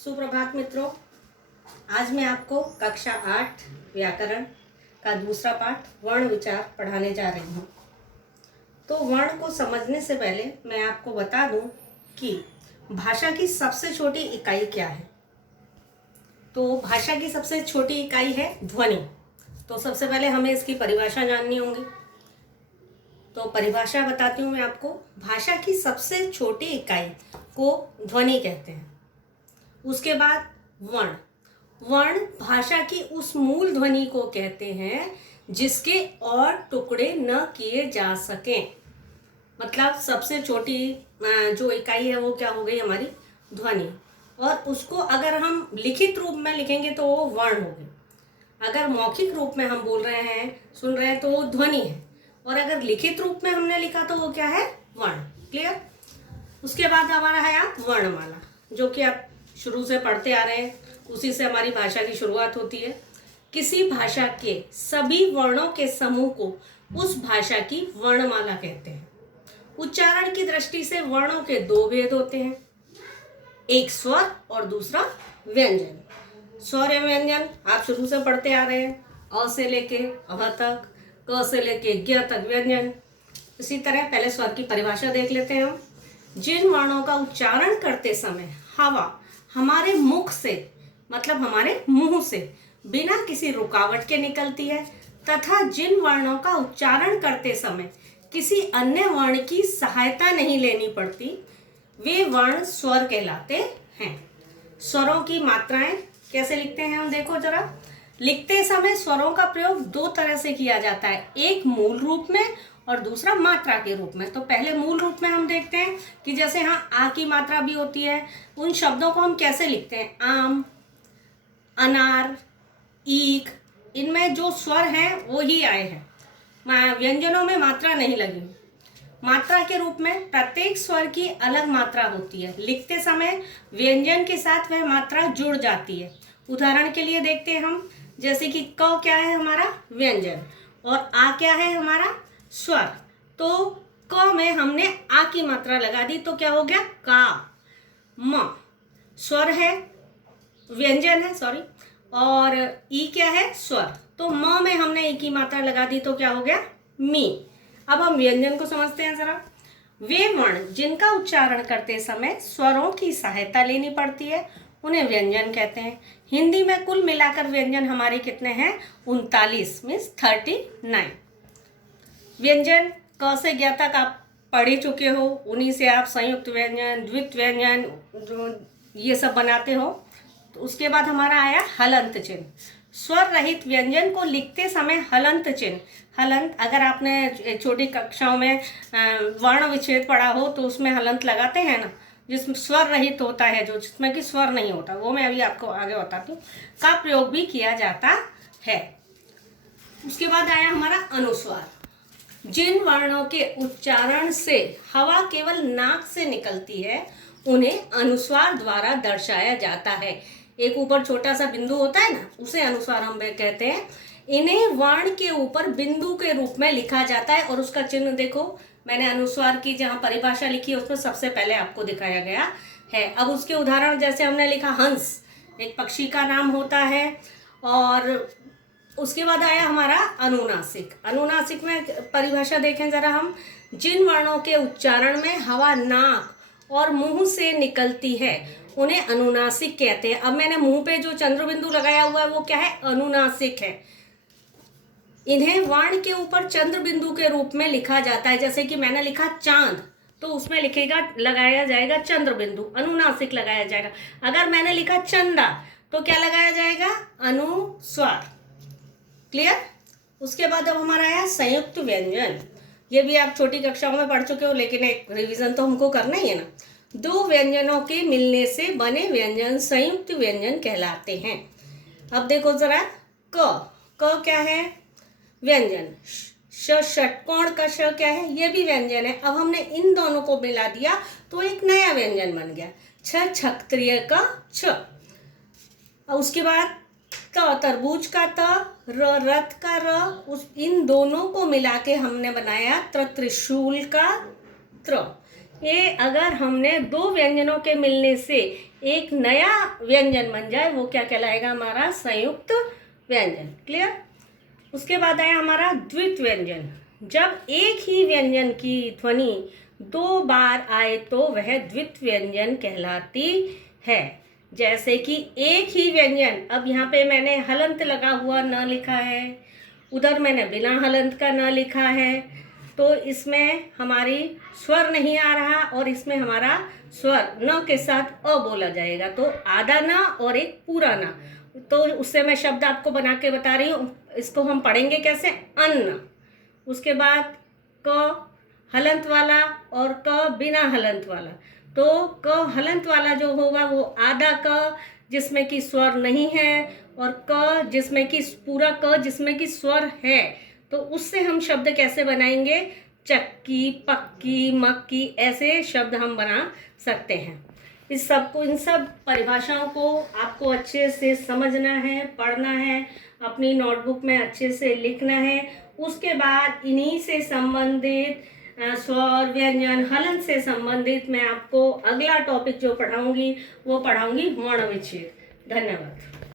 सुप्रभात मित्रों। आज मैं आपको कक्षा 8 व्याकरण का दूसरा पाठ वर्ण विचार पढ़ाने जा रही हूँ। तो वर्ण को समझने से पहले मैं आपको बता दूँ कि भाषा की सबसे छोटी इकाई क्या है। तो भाषा की सबसे छोटी इकाई है ध्वनि। तो सबसे पहले हमें इसकी परिभाषा जाननी होगी। तो परिभाषा बताती हूँ मैं आपको। भाषा की सबसे छोटी इकाई को ध्वनि कहते हैं। उसके बाद वर्ण। वर्ण भाषा की उस मूल ध्वनि को कहते हैं जिसके और टुकड़े न किए जा सकें। मतलब सबसे छोटी जो इकाई है वो क्या हो गई, हमारी ध्वनि। और उसको अगर हम लिखित रूप में लिखेंगे तो वो वर्ण हो गई। अगर मौखिक रूप में हम बोल रहे हैं, सुन रहे हैं, तो वो ध्वनि है। और अगर लिखित रूप में हमने लिखा तो वो क्या है, वर्ण। क्लियर। उसके बाद हमारा है वर्णमाला, जो कि आप शुरू से पढ़ते आ रहे हैं। उसी से हमारी भाषा की शुरुआत होती है। किसी भाषा के सभी वर्णों के समूह को उस भाषा की वर्णमाला कहते हैं। उच्चारण की दृष्टि से वर्णों के दो भेद होते हैं, एक स्वर और दूसरा व्यंजन। स्वर या व्यंजन आप शुरू से पढ़ते आ रहे हैं, अ से लेके अह तक, क से लेके ज्ञ तक व्यंजन। इसी तरह पहले स्वर की परिभाषा देख लेते हैं हम। जिन वर्णों का उच्चारण करते समय हवा हमारे मुख से, मतलब हमारे मुंह से, बिना किसी रुकावट के निकलती है, तथा जिन वर्णों का उच्चारण करते समय किसी अन्य वर्ण की सहायता नहीं लेनी पड़ती, वे वर्ण स्वर कहलाते हैं। स्वरों की मात्राएं कैसे लिखते हैं हम देखो जरा। लिखते समय स्वरों का प्रयोग दो तरह से किया जाता है, एक मूल रूप में और दूसरा मात्रा के रूप में। तो पहले मूल रूप में हम देखते हैं कि जैसे हाँ आ की मात्रा भी होती है। उन शब्दों को हम कैसे लिखते हैं, आम, अनार, ईख, इनमें जो स्वर हैं वो ही आए हैं। व्यंजनों में मात्रा नहीं लगी। मात्रा के रूप में प्रत्येक स्वर की अलग मात्रा होती है। लिखते समय व्यंजन के साथ वह मात्रा जुड़ जाती है। उदाहरण के लिए देखते हैं हम, जैसे कि क क्या है हमारा व्यंजन और आ क्या है हमारा स्वर। तो क में हमने आ की मात्रा लगा दी तो क्या हो गया का। म स्वर है, व्यंजन है, सॉरी, और ई क्या है स्वर। तो म में हमने ई की मात्रा लगा दी तो क्या हो गया मी। अब हम व्यंजन को समझते हैं जरा। वे वर्ण जिनका उच्चारण करते समय स्वरों की सहायता लेनी पड़ती है उन्हें व्यंजन कहते हैं। हिंदी में कुल मिलाकर व्यंजन हमारे कितने हैं, 39 मीन्स 39। व्यंजन क से ज्ञ तक आप पढ़ ही चुके हो। उन्हीं से आप संयुक्त व्यंजन, द्वित्व व्यंजन, जो ये सब बनाते हो। तो उसके बाद हमारा आया हलंत चिन्ह। स्वर रहित व्यंजन को लिखते समय हलंत चिन्ह, हलंत अगर आपने छोटी कक्षाओं में वर्ण विच्छेद पढ़ा हो तो उसमें हलंत लगाते हैं ना, जिसमें स्वर रहित होता है, जो जिसमें कि स्वर नहीं होता, वो मैं अभी आपको आगे बताती हूँ, का प्रयोग भी किया जाता है। उसके बाद आया हमारा अनुस्वार। जिन वर्णों के उच्चारण से हवा केवल नाक से निकलती है उन्हें अनुस्वार द्वारा दर्शाया जाता है। एक ऊपर छोटा सा बिंदु होता है ना, उसे अनुस्वार हम कहते हैं। इन्हें वर्ण के ऊपर बिंदु के रूप में लिखा जाता है और उसका चिन्ह देखो, मैंने अनुस्वार की जहाँ परिभाषा लिखी है उसमें सबसे पहले आपको दिखाया गया है। अब उसके उदाहरण, जैसे हमने लिखा हंस, एक पक्षी का नाम होता है। और उसके बाद आया हमारा अनुनासिक। अनुनासिक में परिभाषा देखें जरा हम। जिन वर्णों के उच्चारण में हवा नाक और मुंह से निकलती है उन्हें अनुनासिक कहते हैं। अब मैंने मुंह पे जो चंद्र बिंदु लगाया हुआ है वो क्या है, अनुनासिक है। इन्हें वर्ण के ऊपर चंद्र बिंदु के रूप में लिखा जाता है। जैसे कि मैंने लिखा चांद, तो उसमें लिखेगा, लगाया जाएगा चंद्र बिंदु, अनुनासिक लगाया जाएगा। अगर मैंने लिखा चंदा तो क्या लगाया जाएगा, अनुस्वार। क्लियर। उसके बाद अब हमारा आया संयुक्त व्यंजन। ये भी आप छोटी कक्षाओं में पढ़ चुके हो, लेकिन एक रिवीजन तो हमको करना ही है ना। दो व्यंजनों के मिलने से बने व्यंजन संयुक्त व्यंजन कहलाते हैं। अब देखो जरा, क क्या है, व्यंजन। षटकोण का ष क्या है, ये भी व्यंजन है। अब हमने इन दोनों को मिला दिया तो एक नया व्यंजन बन गया, क्षत्रिय का छ। उसके बाद तरबूज का त, रथ का र, इन दोनों को मिला के हमने बनाया त्रिशूल का त्र। ये अगर हमने दो व्यंजनों के मिलने से एक नया व्यंजन बन जाए वो क्या कहलाएगा? हमारा संयुक्त व्यंजन। क्लियर? उसके बाद आया हमारा द्वित व्यंजन। जब एक ही व्यंजन की ध्वनि दो बार आए तो वह द्वित व्यंजन कहलाती है। जैसे कि एक ही व्यंजन, अब यहाँ पे मैंने हलंत लगा हुआ न लिखा है, उधर मैंने बिना हलंत का न लिखा है, तो इसमें हमारी स्वर नहीं आ रहा और इसमें हमारा स्वर न के साथ अ बोला जाएगा, तो आधा न और एक पूरा न। तो उससे मैं शब्द आपको बना के बता रही हूँ। इसको हम पढ़ेंगे कैसे? अन्न। उसके बाद क हलंत वाला और क बिना हलंत वाला। तो क हलंत वाला जो होगा वो आधा क जिसमें कि स्वर नहीं है, और क जिसमें कि पूरा क जिसमें कि स्वर है। तो उससे हम शब्द कैसे बनाएंगे? चक्की, पक्की, मक्की, ऐसे शब्द हम बना सकते हैं। इस सब को, इन सब परिभाषाओं को आपको अच्छे से समझना है, पढ़ना है, अपनी नोटबुक में अच्छे से लिखना है। उसके बाद इन्हीं से संबंधित स्वर, व्यंजन, हलन से संबंधित मैं आपको अगला टॉपिक जो पढ़ाऊंगी वो पढ़ाऊंगी वर्ण विच्छेद। धन्यवाद।